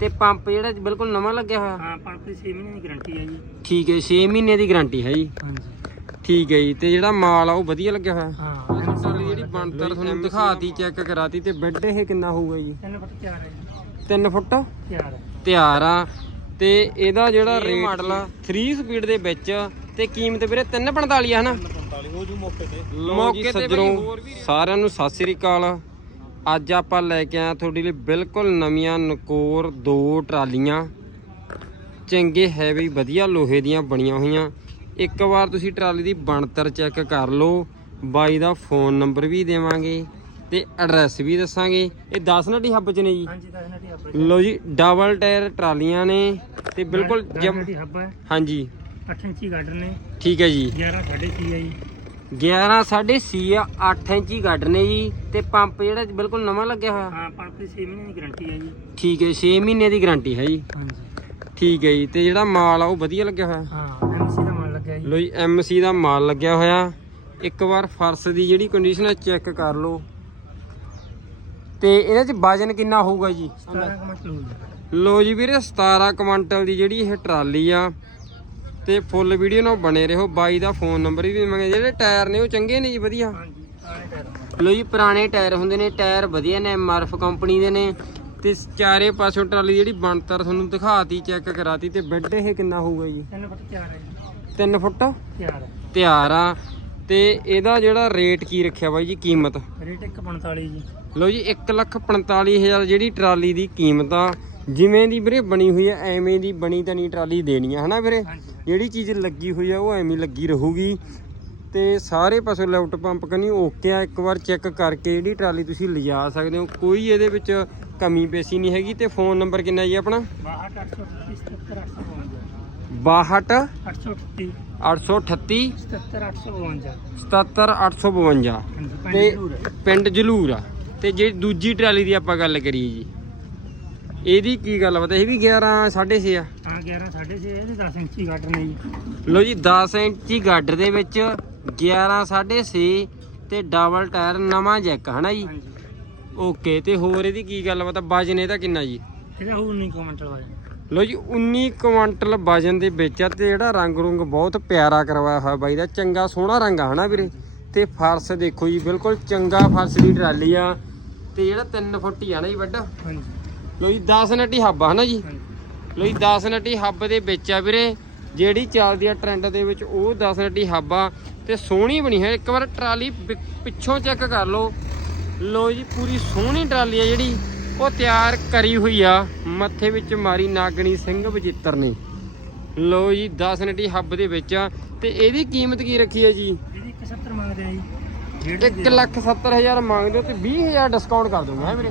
ਤੇ ਪੰਪ ਜਿਹੜਾ ਬਿਲਕੁਲ ਨਵਾਂ ਲੱਗਿਆ ਹੋਇਆ। ਹਾਂ ਪੰਪ ਦੀ 6 ਮਹੀਨੇ ਦੀ ਗਾਰੰਟੀ ਹੈ ਜੀ। ਠੀਕ ਹੈ 6 ਮਹੀਨੇ ਦੀ ਗਾਰੰਟੀ ਹੈ ਜੀ। ਹਾਂਜੀ। ਠੀਕ ਹੈ ਜੀ ਤੇ ਜਿਹੜਾ ਮਾਲ ਆ ਉਹ ਵਧੀਆ ਲੱਗਿਆ ਹੋਇਆ? ਹਾਂ ਟਰਾਲੀ ਜਿਹੜੀ ਬਣਤਰ ਤੁਹਾਨੂੰ ਦਿਖਾਤੀ ਚੈੱਕ ਕਰਾਤੀ ਤੇ ਬੈੱਡ ਇਹ ਕਿੰਨਾ ਹੋਊਗਾ ਜੀ? 3 ਫੁੱਟ ਤਿਆਰ ਹੈ ਜੀ। 3 ਫੁੱਟ? ਤਿਆਰ ਹੈ। ਤਿਆਰ ਆ। ਤੇ ਇਹਦਾ ਜਿਹੜਾ ਰੇਟ ਮਾਡਲ ਆ 3 ਸਪੀਡ ਦੇ ਵਿੱਚ ਤੇ ਕੀਮਤ ਵੀਰੇ 345 ਆ ਹਨਾ? 45 ਹੋ ਜੂ ਮੌਕੇ ਤੇ। ਮੌਕੇ ਤੇ ਸੱਜਣੋ ਸਾਰਿਆਂ ਨੂੰ ਸਤਿ ਸ੍ਰੀ ਅਕਾਲ। ਅੱਜ ਆਪਾਂ ਲੈ ਕੇ ਆਏ ਤੁਹਾਡੇ ਲਈ ਬਿਲਕੁਲ ਨਵੀਆਂ ਨਕੋਰ ਦੋ ਟਰਾਲੀਆਂ। ਚੰਗੇ ਹੈਵੀ ਵਧੀਆ ਲੋਹੇ ਦੀਆਂ ਬਣੀਆਂ ਹੋਈਆਂ। ਇੱਕ ਵਾਰ ਤੁਸੀਂ ਟਰਾਲੀ ਦੀ ਬਣਤਰ ਚੈੱਕ ਕਰ ਲਓ। ਬਾਈ ਦਾ ਫੋਨ ਨੰਬਰ ਵੀ ਦੇਵਾਂਗੇ ਤੇ ਐਡਰੈਸ ਵੀ ਦੱਸਾਂਗੇ। ਇਹ 10 ਨਟੀ ਹੱਬ ਚ ਨੇ ਜੀ? ਹਾਂਜੀ ਤਾਂ ਇਹਨਾਂ ਦੀ ਹੱਬ ਲੋ ਜੀ ਡਬਲ ਟਾਇਰ ਟਰਾਲੀਆਂ ਨੇ ਤੇ ਬਿਲਕੁਲ ਜਮ ਹਾਂਜੀ। 8 ਇੰਚੀ ਗਾਰਡਰ ਨੇ। ਠੀਕ ਹੈ ਜੀ। 11 ਸਾਢੇ ਛੇ ਹੈ ਜੀ। 11 6.5 ਆ 8 ਇੰਚੀ ਗੱਡ ਨੇ ਜੀ ਤੇ ਪੰਪ ਜਿਹੜਾ ਬਿਲਕੁਲ ਨਵਾਂ ਲੱਗਿਆ ਹੋਇਆ। ਹਾਂ ਪੰਪ ਦੀ 6 ਮਹੀਨੇ ਦੀ ਗਾਰੰਟੀ ਹੈ ਜੀ। ਠੀਕ ਹੈ 6 ਮਹੀਨੇ ਦੀ ਗਾਰੰਟੀ ਹੈ ਜੀ। ਹਾਂਜੀ। ਠੀਕ ਹੈ ਜੀ ਤੇ ਜਿਹੜਾ ਮਾਲ ਆ ਉਹ ਵਧੀਆ ਲੱਗਿਆ ਹੋਇਆ? ਹਾਂ ਐਮਸੀ ਦਾ ਮਾਲ ਲੱਗਿਆ ਜੀ। ਲੋ ਜੀ ਐਮਸੀ ਦਾ ਮਾਲ ਲੱਗਿਆ ਹੋਇਆ। ਇੱਕ ਵਾਰ ਫਰਸ਼ ਦੀ ਜਿਹੜੀ ਕੰਡੀਸ਼ਨ ਹੈ ਚੈੱਕ ਕਰ ਲਓ। ਤੇ ਇਹਦੇ ਚ ਵਜਨ ਕਿੰਨਾ ਹੋਊਗਾ ਜੀ? 17 ਕਮਟ ਲੂ ਜੀ ਵੀਰੇ 17 ਕੁਆਂਟਲ ਦੀ ਜਿਹੜੀ ਇਹ ਟਰਾਲੀ ਆ ਤੇ ਫੁੱਲ ਵੀਡੀਓ ਨਾਲ ਬਣੇ ਰਹੋ। ਬਾਈ ਦਾ ਫੋਨ ਨੰਬਰ ਵੀ ਦੇਵਾਂਗੇ ਜਿਹੜੇ ਟਾਇਰ ਨੇ ਉਹ ਚੰਗੇ ਨੇ ਜੀ ਵਧੀਆ। ਲੋ ਜੀ ਪੁਰਾਣੇ ਟਾਇਰ ਹੁੰਦੇ ਨੇ ਟਾਇਰ ਵਧੀਆ ਨੇ ਐਮਆਰਐਫ ਕੰਪਨੀ ਦੇ ਨੇ। ਤੇ ਚਾਰੇ ਪਾਸੋਂ ਟਰਾਲੀ ਜਿਹੜੀ ਬਣਤਰ ਤੁਹਾਨੂੰ ਦਿਖਾਤੀ ਚੈੱਕ ਕਰਾਤੀ ਤੇ ਬੈੱਡ ਇਹ ਕਿੰਨਾ ਹੋਊਗਾ ਜੀ? 3 ਫੁੱਟ ਤਿਆਰ ਹੈ ਜੀ। 3 ਫੁੱਟ? ਤਿਆਰ ਹੈ। ਤਿਆਰ ਆ। ਤੇ ਇਹਦਾ ਜਿਹੜਾ ਰੇਟ ਕੀ ਰੱਖਿਆ ਬਾਈ ਜੀ ਕੀਮਤ? ਰੇਟ 145 ਜੀ। ਲੋ ਜੀ 145000 ਜਿਹੜੀ ਟਰਾਲੀ ਦੀ ਕੀਮਤ ਆ। ਜਿਵੇਂ ਦੀ ਵੀਰੇ ਬਣੀ ਹੋਈ ਹੈ ਐਵੇਂ ਦੀ ਬਣੀ ਤਾਂ ਨਹੀਂ ਟਰਾਲੀ ਦੇਣੀ ਆ ਹਨਾ ਵੀਰੇ? ਹਾਂਜੀ। ਜਿਹੜੀ ਚੀਜ਼ ਲੱਗੀ ਹੋਈ ਆ, ਉਹ ਐਵੇਂ ਲੱਗੀ ਰਹੂਗੀ। ਤੇ ਸਾਰੇ ਪਾਸੇ ਲੈਫਟ ਪੰਪ ਕਨੀ ਓਕੇ ਆ, ਇੱਕ ਵਾਰ ਚੈੱਕ ਕਰਕੇ ਜਿਹੜੀ ਟਰਾਲੀ ਤੁਸੀਂ ਲਿਜਾ ਸਕਦੇ ਹੋ, ਕੋਈ ਇਹਦੇ ਵਿੱਚ ਕਮੀ ਪੇਸ਼ੀ ਨਹੀਂ ਹੈਗੀ। ਤੇ ਫੋਨ ਨੰਬਰ ਕਿੰਨਾ ਜੀ ਆਪਣਾ? 62 62 838 838 77852 77852 ਹਾਂਜੀ ਤੇ ਪੰਜ ਪਿੰਡ ਜਲੂਰ ਆ। ਤੇ ਜੇ ਦੂਜੀ ਟਰਾਲੀ ਦੀ ਆਪਾਂ ਗੱਲ ਕਰੀਏ ਜੀ, ਇਹਦੀ ਕੀ ਗੱਲ ਬਤਾ ਇਹ ਵੀ 11 6.5 ਆ। 11 6.5 ਇਹਦੇ 10 ਇੰਚੀ ਗਾਰਡਰ ਨੇ ਜੀ। ਲੋ ਜੀ 10 ਇੰਚੀ ਗੱਡ ਦੇ ਵਿੱਚ 11 6.5 ਤੇ ਡਬਲ ਟਾਇਰ ਨਵਾਂ ਜੈਕ ਹਨਾ ਜੀ? ਹਾਂਜੀ। ਓਕੇ ਤੇ ਹੋਰ ਇਹਦੀ ਕੀ ਗੱਲ ਬਤਾ ਵਜਨ ਇਹਦਾ ਕਿੰਨਾ ਜੀ? ਇਹਦਾ ਹੋਰ ਨਹੀਂ ਕਮੈਂਟ ਲਵਾਇਆ ਲੋ ਜੀ 19 ਕੁਆਂਟਲ ਵਜਨ ਦੇ ਵਿੱਚ ਆ ਤੇ ਜਿਹੜਾ ਰੰਗ ਰੁੰਗ ਬਹੁਤ ਪਿਆਰਾ ਕਰਵਾਇਆ ਹੋਇਆ ਬਾਈ ਦਾ ਚੰਗਾ ਸੋਹਣਾ ਰੰਗ ਆ ਹਨਾ ਵੀਰੇ? ਤੇ ਫਰਸ਼ ਦੇਖੋ ਜੀ ਬਿਲਕੁਲ ਚੰਗਾ ਫਰਸ਼ ਦੀ ਟਰਾਲੀ ਆ ਤੇ ਜਿਹੜਾ 3 ਫੁੱਟ ਹੀ ਆ ਨਾ ਜੀ ਵੱਡਾ? ਹਾਂਜੀ। ਲੋ ਜੀ 10 ਨਟੀ ਹੱਬ ਆ ਹਨਾ ਜੀ? ਹਾਂਜੀ। ਲੋ ਜੀ 10 ਨਟੀ ਹੱਬ ਦੇ ਵਿੱਚ ਆ ਵੀਰੇ ਜਿਹੜੀ ਚੱਲਦੀ ਆ ਟ੍ਰੈਂਡ ਦੇ ਵਿੱਚ ਉਹ 10 ਨਟੀ ਹੱਬ ਆ ਤੇ ਸੋਹਣੀ ਬਣੀ ਹੈ ਇੱਕ ਵਾਰ ਟਰਾਲੀ ਪਿੱਛੋਂ ਚੈੱਕ ਕਰ ਲਓ। ਲੋ ਜੀ ਪੂਰੀ ਸੋਹਣੀ ਟਰਾਲੀ ਆ ਜਿਹੜੀ ਉਹ ਤਿਆਰ ਕਰੀ ਹੋਈ ਆ। ਮੱਥੇ ਵਿੱਚ ਮਾਰੀ ਨਾਗਣੀ ਸਿੰਘ ਬਜਿੱਤਰ ਨੇ। ਲੋ ਜੀ 10 ਨਟੀ ਹੱਬ ਦੇ ਵਿੱਚ ਆ। ਤੇ ਇਹਦੀ ਕੀਮਤ ਕੀ ਰੱਖੀ ਹੈ ਜੀ? ਇਹਦੀ 71 ਮੰਗਦੇ ਆ ਜੀ। ਡੇਢ ਦੀ 1 ਲੱਖ 70 ਹਜ਼ਾਰ ਮੰਗਦੇ ਹੋ ਤੇ 20000 ਡਿਸਕਾਊਂਟ ਕਰ ਦੂੰਗਾ ਹੈ ਵੀਰੇ।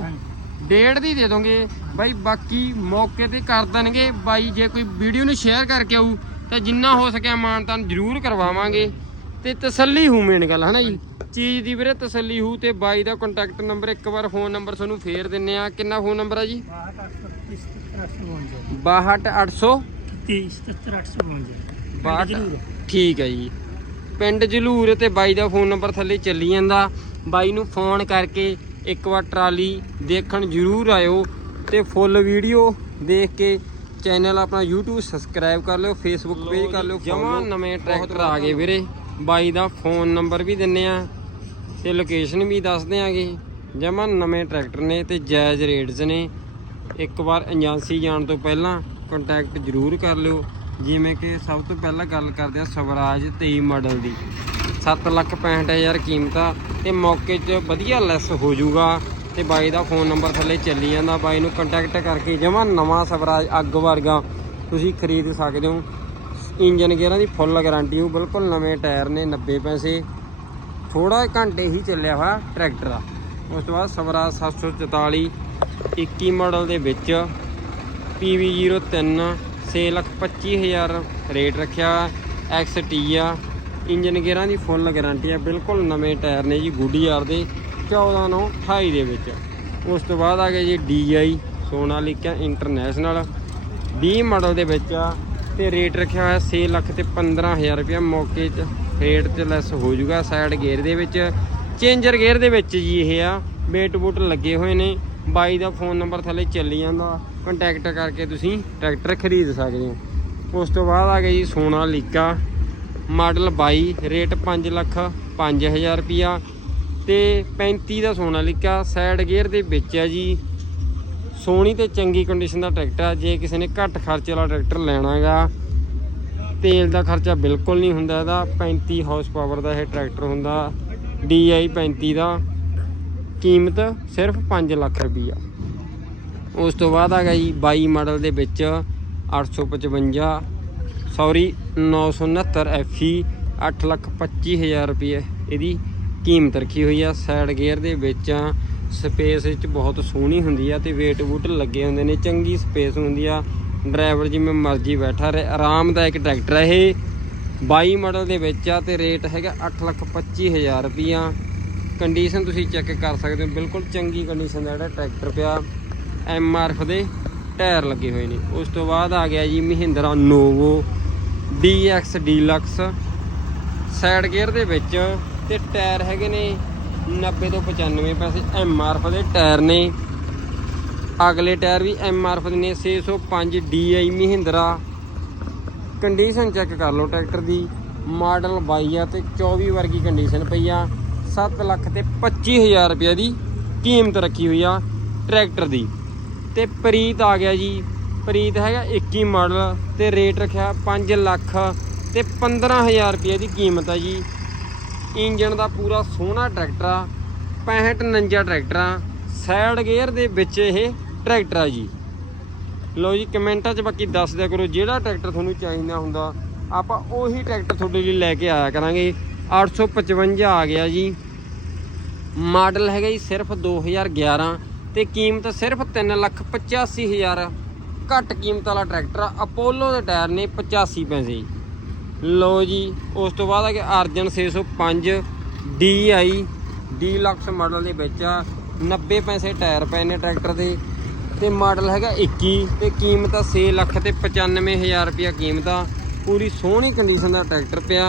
ਡੇਢ ਦੀ ਦੇ ਦੋਗੇ। ਬਾਈ, ਬਾਕੀ ਮੌਕੇ ਤੇ ਕਰ ਦੇਣਗੇ। ਬਾਈ, ਜੇ ਕੋਈ ਵੀਡੀਓ ਨੂੰ ਸ਼ੇਅਰ ਕਰਕੇ ਆਊ, ਤਾਂ ਜਿੰਨਾ ਹੋ ਸਕਿਆ ਮਾਨਤਾਨ ਜ਼ਰੂਰ ਕਰਵਾਵਾਂਗੇ। ਤੇ ਤਸੱਲੀ ਹੂ ਮੇਨ ਗੱਲ, ਹਨਾ ਜੀ? ਚੀਜ਼ ਦੀ ਵੀਰੇ ਤਸੱਲੀ ਹੂ ਤੇ ਬਾਈ ਦਾ ਕੰਟੈਕਟ ਨੰਬਰ ਇੱਕ ਵਾਰ ਫੋਨ ਨੰਬਰ ਤੁਹਾਨੂੰ ਫੇਰ ਦਿੰਨੇ ਆ। ਕਿੰਨਾ ਫੋਨ ਨੰਬਰ ਆ ਜੀ? 62852 62852 73852 62 ਠੀਕ ਹੈ ਜੀ। ਪਿੰਡ ਜਲੂਰ ਤੇ ਬਾਈ ਦਾ ਫੋਨ ਨੰਬਰ ਥੱਲੇ ਚੱਲੀ ਜਾਂਦਾ। ਬਾਈ ਨੂੰ ਫੋਨ ਕਰਕੇ ਇੱਕ ਵਾਰ ਟਰਾਲੀ ਦੇਖਣ ਜ਼ਰੂਰ ਆਇਓ ਤੇ ਫੁੱਲ ਵੀਡੀਓ ਦੇਖ ਕੇ ਚੈਨਲ ਆਪਣਾ YouTube ਸਬਸਕ੍ਰਾਈਬ ਕਰ ਲਿਓ Facebook ਪੇਜ ਕਰ ਲਿਓ ਜਮਾ ਨਵੇਂ ਟਰੈਕਟਰ ਆ ਗਏ ਵੀਰੇ। ਬਾਈ ਦਾ ਫੋਨ ਨੰਬਰ ਵੀ ਦਿੰਨੇ ਆ ਤੇ ਲੋਕੇਸ਼ਨ ਵੀ ਦੱਸ ਦਿਆਂਗੇ। ਜਮਾ ਨਵੇਂ ਟਰੈਕਟਰ ਨੇ ਤੇ ਜਾਇਜ਼ ਰੇਟਸ ਨੇ। ਇੱਕ ਵਾਰ ਏਜੰਸੀ ਜਾਣ ਤੋਂ ਪਹਿਲਾਂ ਕੰਟੈਕਟ ਜ਼ਰੂਰ ਕਰ ਲਿਓ। ਜਿਵੇਂ ਕਿ ਸਭ ਤੋਂ ਪਹਿਲਾਂ ਗੱਲ ਕਰਦੇ ਆ ਸਵਰਾਜ 23 ਮਾਡਲ ਦੀ। 765000 ਕੀਮਤ ਆ ਤੇ ਮੌਕੇ 'ਚ ਵਧੀਆ ਲੈਸ ਹੋ ਜਾਊਗਾ ਤੇ ਬਾਈ ਦਾ ਫੋਨ ਨੰਬਰ ਥੱਲੇ ਚੱਲੀ ਜਾਂਦਾ। ਬਾਈ ਨੂੰ ਕੰਟੈਕਟ ਕਰਕੇ ਜਮਾ ਨਵਾਂ ਸਵਰਾਜ ਅੱਗ ਵਰਗਾ ਤੁਸੀਂ ਖਰੀਦ ਸਕਦੇ ਹੋ। ਇੰਜਨ ਗੇਅਰਾਂ ਦੀ ਫੁੱਲ ਗਾਰੰਟੀ ਉਹ ਬਿਲਕੁਲ ਨਵੇਂ ਟਾਇਰ ਨੇ 90 ਪੈਸੇ। ਥੋੜਾ ਘੰਟੇ ਹੀ ਚੱਲਿਆ ਹੋਇਆ ਟਰੈਕਟਰ ਆ ਉਸ ਤੋਂ ਬਾਅਦ ਸਵਰਾਜ 744 21 ਮਾਡਲ ਦੇ ਵਿੱਚ PV03 625000 ਰੇਟ ਰੱਖਿਆ XT ਆ। ਇੰਜਨ ਗੇਅਰਾਂ ਦੀ ਫੁੱਲ ਗਾਰੰਟੀ ਆ, ਬਿਲਕੁਲ ਨਵੇਂ ਟਾਇਰ ਨੇ ਜੀ ਗੁੱਡੀਆਰ ਦੇ 14 9 28 ਦੇ ਵਿੱਚ। ਉਸ ਤੋਂ ਬਾਅਦ ਆ ਗਿਆ ਜੀ DI ਸੋਨਾਲੀਕਾ ਇੰਟਰਨੈਸ਼ਨਲ। 20 ਮਾਡਲ ਦੇ ਵਿੱਚ ਆ, ਤੇ ਰੇਟ ਰੱਖਿਆ ਹੋਇਆ 6 ਲੱਖ ਤੇ 15000 ਰੁਪਇਆ ਮੌਕੇ 'ਚ, ਰੇਟ ਤੇ ਲੈਸ ਹੋ ਜਾਊਗਾ ਸਾਈਡ ਗੇਅਰ ਦੇ ਵਿੱਚ। ਚੇਂਜਰ ਗੇਅਰ ਦੇ ਵਿੱਚ ਜੀ ਇਹ ਆ ਵੇਟ ਬੂਟ ਲੱਗੇ ਹੋਏ ਨੇ, ਬਾਈ ਦਾ ਫੋਨ ਨੰਬਰ ਥੱਲੇ ਚੱਲੀ ਜਾਂਦਾ ਕੰਟੈਕਟ ਕਰਕੇ ਤੁਸੀਂ ਟਰੈਕਟਰ ਖਰੀਦ ਸਕਦੇ ਹੋ। ਉਸ ਤੋਂ ਬਾਅਦ ਆ ਗਿਆ ਜੀ ਸੋਨਾ ਲੀਕਾ ਮਾਡਲ 22 ਰੇਟ 5 ਲੱਖ 5000 ਰੁਪਿਆ ਤੇ 35 ਦਾ ਸੋਨਾ ਲੀਕਾ ਸਾਈਡ ਗੇਅਰ ਦੇ ਵਿੱਚ ਹੈ ਜੀ। ਸੋਹਣੀ ਤੇ ਚੰਗੀ ਕੰਡੀਸ਼ਨ ਦਾ ਟਰੈਕਟਰ ਆ, ਜੇ ਕਿਸੇ ਨੇ ਘੱਟ ਖਰਚੇ ਵਾਲਾ ਟਰੈਕਟਰ ਲੈਣਾ ਹੈਗਾ ਤੇਲ ਦਾ ਖਰਚਾ ਬਿਲਕੁਲ ਨਹੀਂ ਹੁੰਦਾ ਇਹਦਾ 35 ਹਾਰਸ ਪਾਵਰ ਦਾ ਇਹ ਟਰੈਕਟਰ ਹੁੰਦਾ DI 35 ਦਾ, ਕੀਮਤ ਸਿਰਫ 5 ਲੱਖ ਰੁਪਈਆ ਉਸ ਤੋਂ ਬਾਅਦ ਆ ਗਿਆ ਜੀ 22 ਮਾਡਲ ਦੇ ਵਿੱਚ 855 ਸੌਰੀ 969 FE 8 ਲੱਖ 25 ਹਜ਼ਾਰ ਰੁਪਏ। ਇਹਦੀ ਕੀਮਤ ਰੱਖੀ ਹੋਈ ਆ। ਸਾਈਡ ਗੇਅਰ ਦੇ ਵਿੱਚ ਸਪੇਸ ਵਿੱਚ ਬਹੁਤ ਸੋਹਣੀ ਹੁੰਦੀ ਆ ਤੇ ਵੇਟ ਵੂਟ ਲੱਗੇ ਹੁੰਦੇ ਨੇ। ਚੰਗੀ ਸਪੇਸ ਹੁੰਦੀ ਆ। ਡਰਾਈਵਰ ਜਿਵੇਂ ਮਰਜ਼ੀ ਬੈਠਾ ਰਹੇ। ਆਰਾਮਦਾਇਕ ਟਰੈਕਟਰ ਹੈ ਇਹ। 22 ਮਾਡਲ ਦੇ ਵਿੱਚ ਆ ਤੇ ਰੇਟ ਹੈਗਾ 8 ਲੱਖ 25 ਹਜ਼ਾਰ ਰੁਪਈਆ। ਕੰਡੀਸ਼ਨ ਤੁਸੀਂ ਚੈੱਕ ਕਰ ਸਕਦੇ ਹੋ। ਬਿਲਕੁਲ ਚੰਗੀ ਕੰਡੀਸ਼ਨ ਦਾ ਜਿਹੜਾ ਟਰੈਕਟਰ ਪਿਆ। ਐਮ ਆਰ ਐਫ ਦੇ ਟਾਇਰ ਲੱਗੇ ਹੋਏ ਨੇ। ਉਸ ਤੋਂ ਬਾਅਦ ਆ ਗਿਆ ਜੀ Mahindra Novo DX deluxe side gear ਦੇ ਵਿੱਚ ਤੇ ਟਾਇਰ ਹੈਗੇ ਨੇ 90 ਤੋਂ 95 ਪੈਸੇ ਐਮ ਆਰ ਦੇ ਟਾਇਰ ਨੇ। ਅਗਲੇ ਟਾਇਰ ਵੀ ਐਮ ਆਰ ਦੇ ਨੇ 605 DI ਮਹਿੰਦਰਾ। ਕੰਡੀਸ਼ਨ ਚੈੱਕ ਕਰ ਲਓ ਟਰੈਕਟਰ ਦੀ। ਮਾਡਲ 22 ਆ ਤੇ 24 ਵਰਗੀ ਕੰਡੀਸ਼ਨ ਪਈ ਆ। 7 ਲੱਖ ਤੇ 25000 ਰੁਪਏ ਦੀ ਕੀਮਤ ਰੱਖੀ ਹੋਈ ਆ ਟਰੈਕਟਰ ਦੀ। ਤੇ ਪ੍ਰੀਤ ਆ ਗਿਆ ਜੀ। ਪ੍ਰੀਤ ਹੈਗਾ 21 ਮਾਡਲ ਤੇ ਰੇਟ ਰੱਖਿਆ 5 ਲੱਖ ਤੇ 15000 ਰੁਪਏ ਦੀ ਕੀਮਤ ਆ ਜੀ। ਇੰਜਨ ਦਾ ਪੂਰਾ ਸੋਹਣਾ ਟਰੈਕਟਰ ਆ 65 49 ਟਰੈਕਟਰ ਆ, ਸਾਈਡ ਗੇਅਰ ਦੇ ਵਿੱਚ ਇਹ ਟਰੈਕਟਰ ਆ ਜੀ। ਲਓ ਜੀ, ਕਮੈਂਟਾਂ 'ਚ ਬਾਕੀ ਦੱਸ ਦਿਆ ਕਰੋ ਜਿਹੜਾ ਟਰੈਕਟਰ ਤੁਹਾਨੂੰ ਚਾਹੀਦਾ ਹੁੰਦਾ, ਆਪਾਂ ਉਹੀ ਟਰੈਕਟਰ ਤੁਹਾਡੇ ਲਈ ਲੈ ਕੇ ਆਇਆ ਕਰਾਂਗੇ। 855 ਆ ਗਿਆ ਜੀ। ਮਾਡਲ ਹੈਗਾ ਜੀ ਸਿਰਫ 2011 ਤੇ ਕੀਮਤ ਸਿਰਫ 385000 ਘੱਟ ਕੀਮਤ ਵਾਲਾ ਟਰੈਕਟਰ ਆ ਅਪੋਲੋ ਦੇ ਟਾਇਰ ਨੇ 85 ਪੈਸੇ। ਲਓ ਜੀ, ਉਸ ਤੋਂ ਬਾਅਦ ਆ ਗਿਆ ਅਰਜਨ 605 DI ਡੀਲਕਸ ਮਾਡਲ ਦੇ ਵਿੱਚ ਆ 90 ਪੈਸੇ ਟਾਇਰ ਪਏ ਨੇ ਟਰੈਕਟਰ ਦੇ। ਤੇ ਮਾਡਲ ਹੈਗਾ 21 ਤੇ ਕੀਮਤ ਆ 6 ਲੱਖ ਤੇ 95000 ਰੁਪਿਆ ਕੀਮਤ ਆ। ਪੂਰੀ ਸੋਹਣੀ ਕੰਡੀਸ਼ਨ ਦਾ ਟਰੈਕਟਰ ਪਿਆ।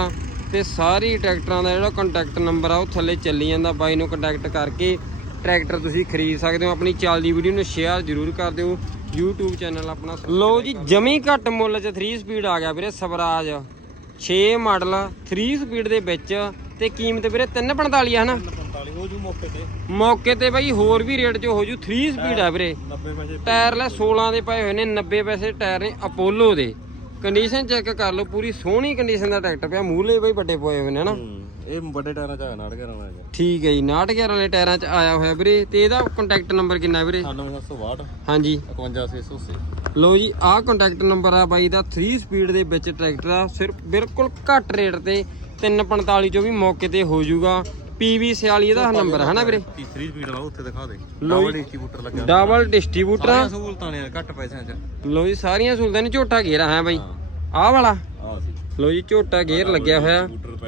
ਤੇ ਸਾਰੀ ਟਰੈਕਟਰਾਂ ਦਾ ਜਿਹੜਾ ਕੰਟੈਕਟ ਨੰਬਰ ਆ, ਉਹ ਥੱਲੇ ਚੱਲੀ ਜਾਂਦਾ। ਬਾਈ ਨੂੰ ਕੰਟੈਕਟ ਕਰਕੇ ਟਰੈਕਟਰ ਤੁਸੀਂ ਖਰੀਦ ਸਕਦੇ ਹੋ। ਆਪਣੀ ਚੱਲਦੀ ਵੀਡੀਓ ਨੂੰ ਸ਼ੇਅਰ ਜ਼ਰੂਰ ਕਰ ਦਿਓ। YouTube ਚੈਨਲ ਆਪਣਾ ਲਓ ਜੀ ਜਮੀ ਘੱਟ ਮੁੱਲ 'ਚ 3 ਸਪੀਡ ਆ ਗਿਆ ਵੀਰੇ ਸਵਰਾਜ। 6 ਮਾਡਲ 3 ਸਪੀਡ ਦੇ ਵਿੱਚ ਤੇ ਕੀਮਤ ਵੀਰੇ 345 ਆ ਹਨਾ? 45 ਹੋ ਜੂ ਮੌਕੇ ਤੇ। ਮੌਕੇ ਤੇ ਬਾਈ ਹੋਰ ਵੀ ਰੇਟ 'ਚ ਹੋ ਜੂ 3 ਸਪੀਡ ਆ ਵੀਰੇ। 90 ਪੈਸੇ ਟਾਇਰ ਲੈ 16 ਦੇ ਪਏ ਹੋਏ ਨੇ 90 ਪੈਸੇ ਟਾਇਰ ਨੇ ਅਪੋਲੋ ਦੇ। ਕੰਡੀਸ਼ਨ ਚੈੱਕ ਕਰ ਲਓ ਪੂਰੀ ਸੋਹਣੀ ਕੰਡੀਸ਼ਨ ਦਾ ਟਰੈਕਟਰ ਪਿਆ। ਮੂਹਲੇ ਬਾਈ ਵੱਡੇ ਪਏ ਹੋਏ ਨੇ ਹਨਾ। ਇਹ ਵੱਡੇ ਟਾਇਰਾਂ ਚ ਆ ਨਾੜ ਕੇ ਰਣਾ ਹੈ ਠੀਕ ਹੈ ਜੀ 911 ਵਾਲੇ ਟਾਇਰਾਂ 'ਚ ਆਇਆ ਹੋਇਆ ਵੀਰੇ। ਤੇ ਇਹਦਾ ਕੰਟੈਕਟ ਨੰਬਰ ਕਿੰਨਾ ਵੀਰੇ? 9762 ਹਾਂਜੀ। 51680 ਲੋ ਜੀ ਆਹ ਕੰਟੈਕਟ ਨੰਬਰ ਆ ਬਾਈ ਦਾ। 3 ਸਪੀਡ ਦੇ ਵਿੱਚ ਟਰੈਕਟਰ ਆ। ਸਿਰਫ ਬਿਲਕੁਲ ਘੱਟ ਰੇਟ ਤੇ 345 ਚੋਂ ਵੀ ਮੌਕੇ ਤੇ ਹੋ ਜਾਊਗਾ। PV 46 ਇਹਦਾ ਨੰਬਰ ਹੈ ਨਾ ਵੀਰੇ? ਤੀਸਰੀ ਸਪੀਡ ਵਾਲਾ ਉੱਥੇ ਦਿਖਾ ਦੇ। ਲਓ ਡਬਲ ਜੀ। ਡਿਸਟ੍ਰੀਬਿਊਟਰ ਲੱਗਿਆ। ਡਬਲ ਡਿਸਟ੍ਰੀਬਿਊਟਰ ਸਾਰੀਆਂ ਸਹੂਲਤਾਂ ਨੇ ਘੱਟ ਪੈਸਿਆਂ ਚ। ਲੋ ਜੀ ਸਾਰੀਆਂ ਸਹੂਲਤਾਂ ਨੇ ਝੋਟਾ ਘੇਰਾ ਹੈ ਬਾਈ। ਆਹ ਵਾਲਾ? ਆ ਸੀ। ਲੋ ਜੀ ਝੋਟਾ ਗੇਅਰ ਲੱਗਿਆ ਹੋਇਆ।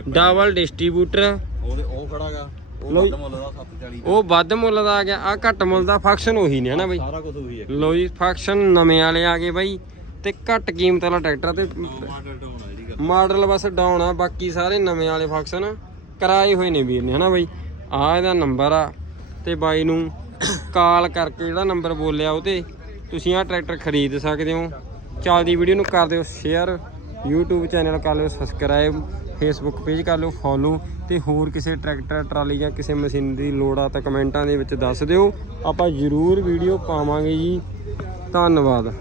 ਡਬਲ ਡਿਸਟ੍ਰੀਬਿਊਟਰ ਉਹਦੇ ਉਹ ਖੜਾਗਾ। ਵੱਧ ਮੁੱਲ ਦਾ 740 ਉਹ ਵੱਧ ਮੁੱਲ ਦਾ ਆ ਗਿਆ। ਆ ਘੱਟ ਮੁੱਲ ਦਾ ਫੰਕਸ਼ਨ ਉਹੀ ਨੇ ਹਨਾ ਬਾਈ? ਸਾਰਾ ਕੁਝ ਉਹੀ ਹੈ। ਲੋ ਜੀ ਫੰਕਸ਼ਨ ਨਵੇਂ ਵਾਲੇ ਆ ਗਏ ਬਾਈ। ਤੇ ਘੱਟ ਕੀਮਤ ਵਾਲਾ ਟਰੈਕਟਰ ਤੇ ਮਾਡਲ ਬਸ ਡਾਊਨ ਆ ਬਾਕੀ ਸਾਰੇ ਨਵੇਂ ਵਾਲੇ ਫੰਕਸ਼ਨ ਕਰਾਏ ਹੋਏ ਨੇ ਵੀਰ ਨੇ ਹਨਾ ਬਾਈ? ਆ ਇਹਦਾ ਨੰਬਰ ਆ। ਤੇ ਬਾਈ ਨੂੰ ਕਾਲ ਕਰਕੇ ਜਿਹੜਾ ਨੰਬਰ ਬੋਲਿਆ ਉਹ ਤੇ ਤੁਸੀਂ ਆ ਟਰੈਕਟਰ ਖਰੀਦ ਸਕਦੇ ਹੋ। ਚੱਲਦੀ ਵੀਡੀਓ ਨੂੰ ਕਰ ਦਿਓ ਸ਼ੇਅਰ YouTube ਚੈਨਲ ਕਰ ਲਿਓ ਸਬਸਕ੍ਰਾਈਬ Facebook ਪੇਜ ਕਰ ਲਿਓ ਫੋਲੋ ਤੇ ਹੋਰ ਕਿਸੇ ਟਰੈਕਟਰ ਟਰਾਲੀ ਜਾਂ ਕਿਸੇ ਮਸ਼ੀਨ ਦੀ ਲੋੜ ਆ ਤਾਂ ਕਮੈਂਟਾਂ ਦੇ ਵਿੱਚ ਦੱਸ ਦਿਓ। ਆਪਾਂ ਜ਼ਰੂਰ ਵੀਡੀਓ ਪਾਵਾਂਗੇ ਜੀ। ਧੰਨਵਾਦ।